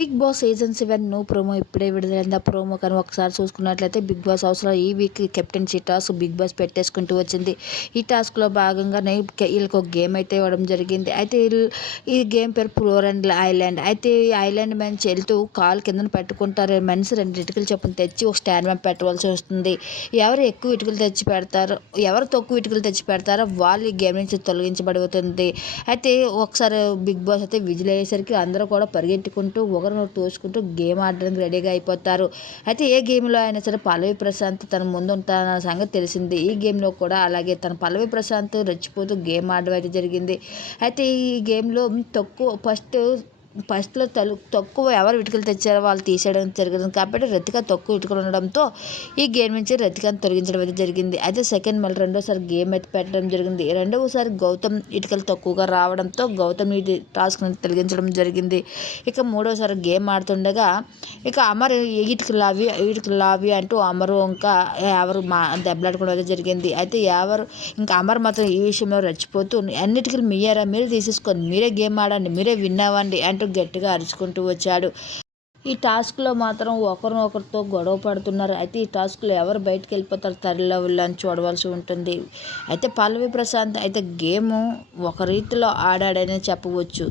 Big boss season సెవెన్ను promo ఇప్పుడే విడుదలైంది. ఆ ప్రోమో కానీ ఒకసారి చూసుకున్నట్లయితే బిగ్ బాస్ హౌస్లో ఈ week captaincy task Bigg Boss పెట్టేసుకుంటూ వచ్చింది. ఈ టాస్క్లో భాగంగానే వీళ్ళకి ఒక గేమ్ అయితే ఇవ్వడం జరిగింది. అయితే ఈ గేమ్ పేరు ఫ్లోర్ అండ్ ఐలాండ్ అయితే ఈ ఐలాండ్ నుంచి వెళ్తూ కాలు కింద పెట్టుకుంటారు. మనిషి రెండు ఇటుకలు చొప్పున తెచ్చి ఒక స్టాండ్ మీద పెట్టవలసి వస్తుంది. ఎవరు ఎక్కువ ఇటుకలు తెచ్చి పెడతారు? ఎవరు తక్కువ ఇటుకలు తెచ్చి పెడతారో వాళ్ళు ఈ గేమ్ నుంచి తొలగించబడుతుంది. అయితే ఒకసారి బిగ్ బాస్ అయితే విజిల్ అయ్యేసరికి అందరూ కూడా పరిగెట్టుకుంటూ ఒకరినొకరు తోసుకుంటూ గేమ్ ఆడడానికి రెడీగా అయిపోతారు. అయితే ఏ గేమ్లో అయినా సరే పల్లవి ప్రశాంత్ తన ముందు ఉంటానన్న సంగతి తెలిసింది. ఈ గేమ్లో కూడా అలాగే తన పల్లవి ప్రశాంత్ రెచ్చిపోతూ గేమ్ ఆడడం అయితే జరిగింది. అయితే ఈ గేమ్లో తక్కువ ఫస్ట్ ఫస్ట్లో తలు తక్కువ ఎవరు ఇటుకలు తెచ్చారో వాళ్ళు తీసేయడం జరిగింది కాబట్టి రతిక తక్కువ ఇటుకలు ఉండడంతో ఈ గేమ్ నుంచి రతికను తొలగించడం అయితే జరిగింది. అయితే సెకండ్ మళ్ళీ రెండోసారి గేమ్ అయితే పెట్టడం జరిగింది. రెండవసారి గౌతమ్ ఇటుకలు తక్కువగా రావడంతో గౌతమ్ ఈ టాస్క్ తొలగించడం జరిగింది. ఇక మూడోసారి గేమ్ ఆడుతుండగా ఇక అమర్ ఇటుకలు లావి ఇటుకలు లావి అంటూ అమరు ఇంకా ఎవరు మా దెబ్బలాడుకోవడం అయితే జరిగింది. అయితే ఎవరు ఇంకా అమర్ మాత్రం ఈ విషయంలో రెచ్చిపోతూ అన్నిటికీ మీయారా మీరే తీసేసుకోండి మీరే గేమ్ ఆడండి మీరే విన్ అవ్వండి గట్టిగా అరుచుకుంటూ వచ్చాడు. ఈ టాస్క్లో మాత్రం ఒకరినొకరితో గొడవ పడుతున్నారు. అయితే ఈ టాస్క్లో ఎవరు బయటకు వెళ్ళిపోతారు? థర్డ్ అని చూడవలసి ఉంటుంది. అయితే పల్లవి ప్రశాంత్ అయితే గేమ్ ఒక రీతిలో ఆడాడనే చెప్పవచ్చు.